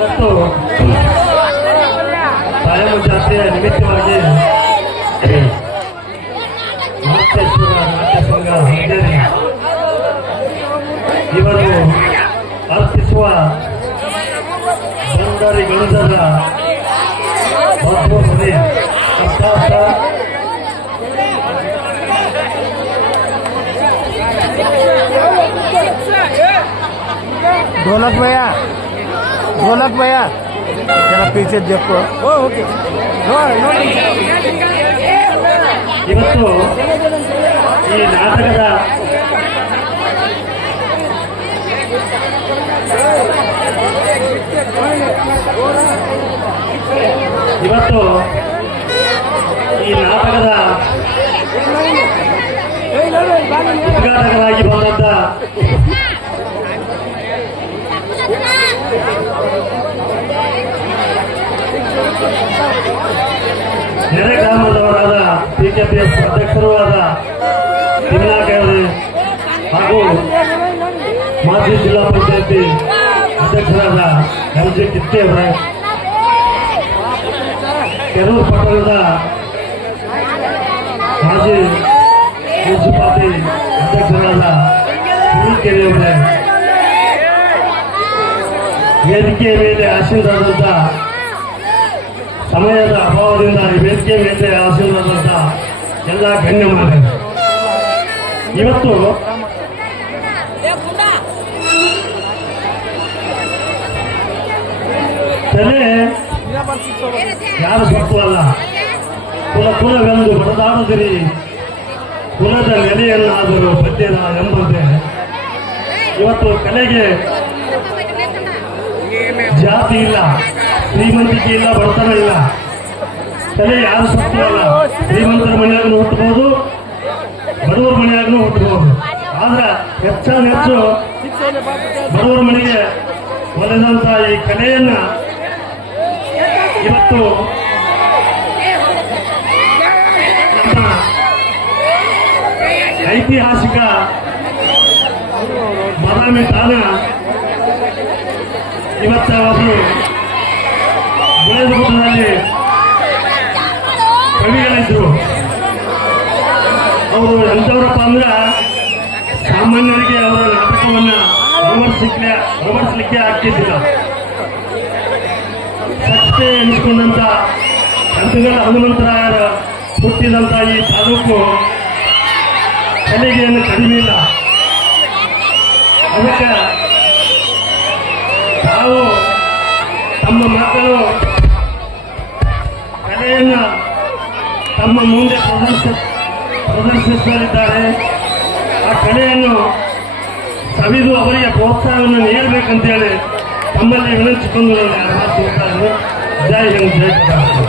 ಮತ್ತು ಕಾಯಂ ಜಾತ್ರೆಯ ನಿಮಿತ್ತವಾಗಿ ಮಹೇಶ್ವರ ನಾಟ್ಯ ಸಂಘ ಹಂಗೇರಿ ಇವರು ಅರ್ಪಿಸುವ ಬಂಗಾರಿ ಗಣಧರ ಮನೆ ಅರ್ಥಾತ್ ढोलक भैया जरा पीछे देखो। ओके ಇವತ್ತು ಈ ನಾಟಕದ ಉದ್ಘಾಟಕರಾಗಿ ಬಂದಂತ ನೆರೆ ಗ್ರಾಮದವರಾದ ಬಿಜೆಪಿಎಸ್ ಅಧ್ಯಕ್ಷರೂ ಆದ ತಿಮ್ಲಾಕೇವರಿ ಹಾಗೂ ಮಾಜಿ ಜಿಲ್ಲಾ ಪಂಚಾಯತಿ ಅಧ್ಯಕ್ಷರಾದ ಎಂ.ಜಿ. ಕಿತ್ತಿ ಅವರೇ, ಕೆರೂರು ಪಟ್ಟಣದ ಮಾಜಿ ಮುನ್ಸಿಪಾಲಿಟಿ ಅಧ್ಯಕ್ಷರಾದ ಹುಲಿಕೆರೆ ಅವರೇ, ವೇದಿಕೆಯ ಮೇಲೆ ಆಶೀರ್ವಾದಂತ ಸಮಯದ ಅಭಾವದಿಂದ ಈ ವೇದಿಕೆ ಮೇಲೆ ಆಶೀರ್ವಾದಂತ ಎಲ್ಲ ಗಣ್ಯಮಾನ್ಯರು, ಇವತ್ತು ತಲೆ ಯಾರು ಸತ್ವಲ್ಲ, ಕುಲವೆಂದು ಬಡದಾಡದಿರಿ, ಕುಲದ ನೆಲೆಯನ್ನಾದರೂ ಬಡ್ಡಿನ ಎಂಬಂತೆ ಇವತ್ತು ಕಲೆಗೆ ಜಾತಿ ಇಲ್ಲ, ಶ್ರೀಮಂತಿಕೆ ಇಲ್ಲ, ಬಡತನ ಇಲ್ಲ. ಕಲೆ ಯಾರು ಸತ್ವಲ್ಲ, ಶ್ರೀಮಂತರ ಮನೆಯಾಗೂ ಹುಟ್ಟಬಹುದು, ಬಡವರ ಮನೆಯಾಗೂ ಹುಟ್ಟಬಹುದು. ಆದ್ರೆ ಹೆಚ್ಚು ಬಡವರ ಮನೆಗೆ ಒಲೆದಂತ ಈ ಕಲೆಯನ್ನ ಇವತ್ತು ನಮ್ಮ ಐತಿಹಾಸಿಕ ಬಾದಾಮಿ ತಾಣ ಇವತ್ತು ಅವರು ಬೆಳೆದುಗುಟ್ಟದಲ್ಲಿ ಕವಿಗಳಿದ್ರು. ಅವರು ಎಂಥವರಪ್ಪ ಅಂದ್ರ ಸಾಮಾನ್ಯರಿಗೆ ಅವರ ನಾಟಕವನ್ನ ಅಳವಡಿಸಲಿಕ್ಕೆ ಆಗ್ತಿದ್ದಿಲ್ಲ. ಸತ್ಯ ಎನಿಸಿಕೊಂಡಂತ ಗಂಟುಗಳ ಹನುಮಂತರಾಯರ ಹುಟ್ಟಿದಂತ ಈ ತಾಲೂಕು ಕಲೆಗೆ ಕಡಿಮೆ ಇಲ್ಲ. ಅದಕ್ಕೆ ತಾವು ತಮ್ಮ ಮಕ್ಕಳು ಕಲೆಯನ್ನ ತಮ್ಮ ಮುಂದೆ ಪ್ರದರ್ಶಿಸಲಿದ್ದಾರೆ. ಆ ಕಲೆಯನ್ನು ಸವಿದು ಅವರಿಗೆ ಪ್ರೋತ್ಸಾಹವನ್ನು ನೀಡಬೇಕಂತೇಳಿ ತಮ್ಮಲ್ಲಿ ವಿನಂತಿಸಿಕೊಂಡು ನಾನು ಮಾತು ಜೈ ಹಿಂದ್, ಜೈ ಕರ್ನಾಟಕ.